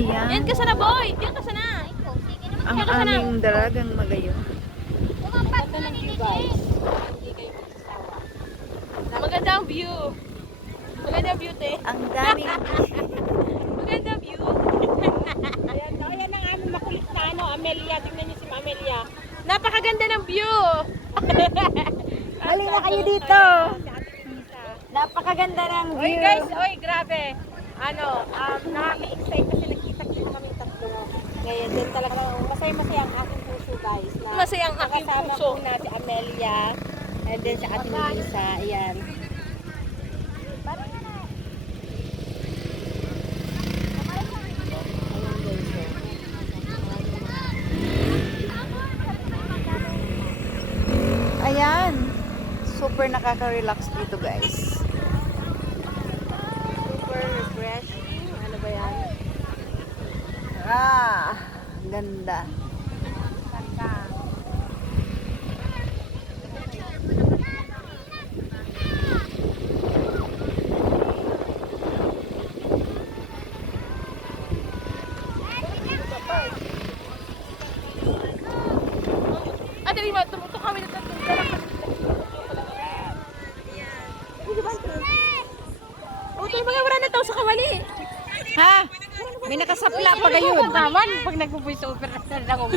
Ayan. Yan ka sana, boy. Yan ka sana. Ang aming dalagang magayon. Maganda ang view. Maganda ang view, te. Ang daming Maganda ang view. Ayan ang aming makulit na Amelia. Tingnan niyo si Amelia. Napakaganda ng view. Halina kayo dito. Napakaganda ng Oy view. guys, oy grabe. Nakaka-excite kasi nakita-kita kaming tatlo. Kaya din talaga masaya-masaya ang aking puso guys. Na Masaya ang aking nakasama puso. ko na si Amelia. And then si Ate Melissa. Ayan. Ayan. Super nakaka-relax dito, guys. Super refreshing. Ano ba yan? Ganda. Ate, Rima, tumutok kami na tatlo. O, ito yung mga wala na tao sa kawali. Ha? May nakasapla pa gayon. Naman, pag nag-voice over na lang ako.